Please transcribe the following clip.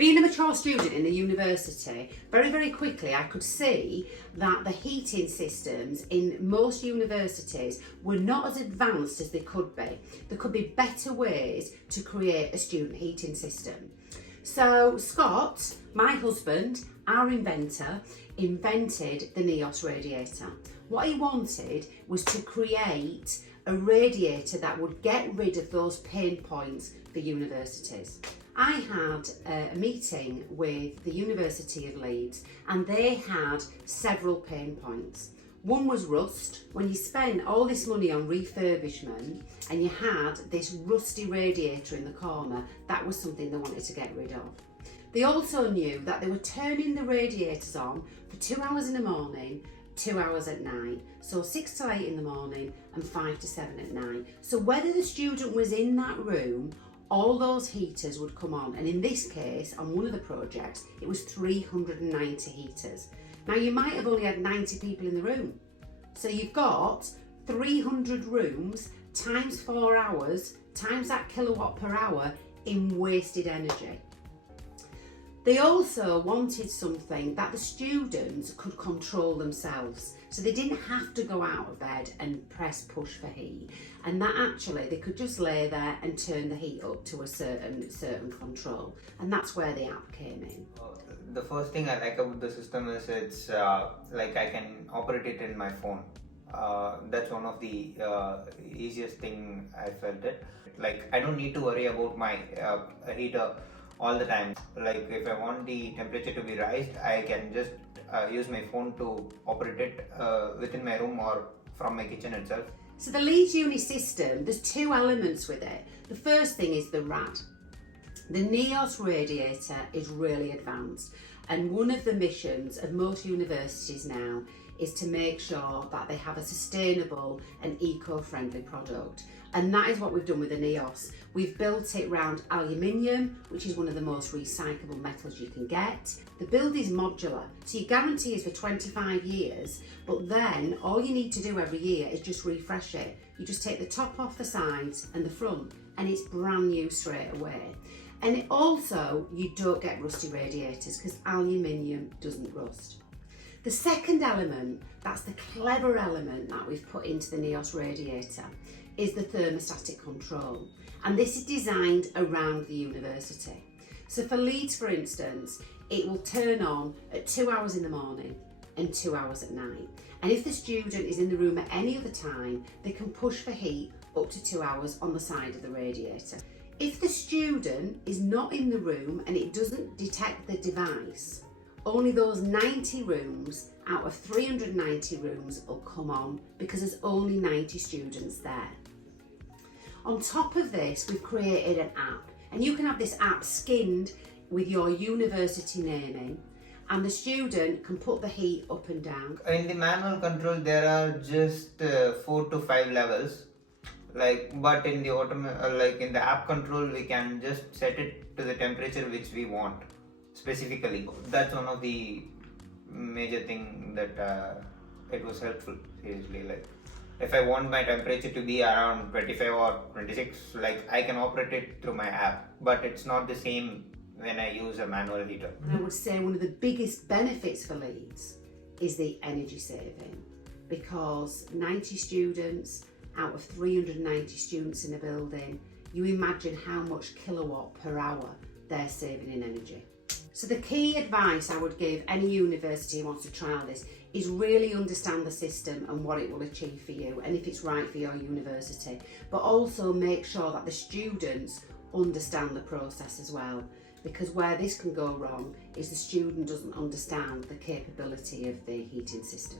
Being a mature student in the university, very quickly I could see that the heating systems in most universities were not as advanced as they could be. There could be better ways to create a student heating system. So Scott, my husband, our inventor, invented the Immerse radiator. What he wanted was to create a radiator that would get rid of those pain points for universities. I had a meeting with the University of Leeds and they had several pain points. One was rust. When you spend all this money on refurbishment and you had this rusty radiator in the corner, that was something they wanted to get rid of. They also knew that they were turning the radiators on for 2 hours in the morning, 2 hours at night. So 6 to 8 in the morning and 5 to 7 at night. So whether the student was in that room, all those heaters would come on. And in this case, on one of the projects, it was 390 heaters. Now you might have only had 90 people in the room. So you've got 300 rooms times 4 hours, times that kilowatt per hour in wasted energy. They also wanted something that the students could control themselves. So they didn't have to go out of bed and press push for heat. And that actually, they could just lay there and turn the heat up to a certain control. And that's where the app came in. The first thing I like about the system is it's like I can operate it in my phone. That's one of the easiest thing I felt it. Like I don't need to worry about my heater all the time. Like if I want the temperature to be raised, I can just use my phone to operate it within my room or from my kitchen itself. So the Leeds Uni system, there's 2 elements with it. The first thing is the rad. The Immerse radiator is really advanced, and one of the missions of most universities now is to make sure that they have a sustainable and eco-friendly product. And that is what we've done with the Immerse. We've built it around aluminium, which is one of the most recyclable metals you can get. The build is modular, so your guarantee is for 25 years, but then all you need to do every year is just refresh it. You just take the top off the sides and the front, and it's brand new straight away. And it also, you don't get rusty radiators because aluminium doesn't rust. The second element, that's the clever element that we've put into the Immerse radiator, is the thermostatic control. And this is designed around the university. So for Leeds, for instance, it will turn on at 2 hours in the morning and 2 hours at night. And if the student is in the room at any other time, they can push for heat up to 2 hours on the side of the radiator. If the student is not in the room and it doesn't detect the device, only those 90 rooms out of 390 rooms will come on because there's only 90 students there. On top of this, we've created an app, and you can have this app skinned with your university naming, and the student can put the heat up and down. In the manual control, there are just 4 to 5 levels. But in the in the app control, we can just set it to the temperature which we want specifically. That's one of the major thing that it was helpful. Seriously, like if I want my temperature to be around 25 or 26, like I can operate it through my app, but it's not the same when I use a manual heater. And I would say one of the biggest benefits for Leeds is the energy saving, because 90 students out of 390 students in a building, you imagine how much kilowatt per hour they're saving in energy. So the key advice I would give any university who wants to trial this is really understand the system and what it will achieve for you and if it's right for your university, but also make sure that the students understand the process as well, because where this can go wrong is the student doesn't understand the capability of the heating system.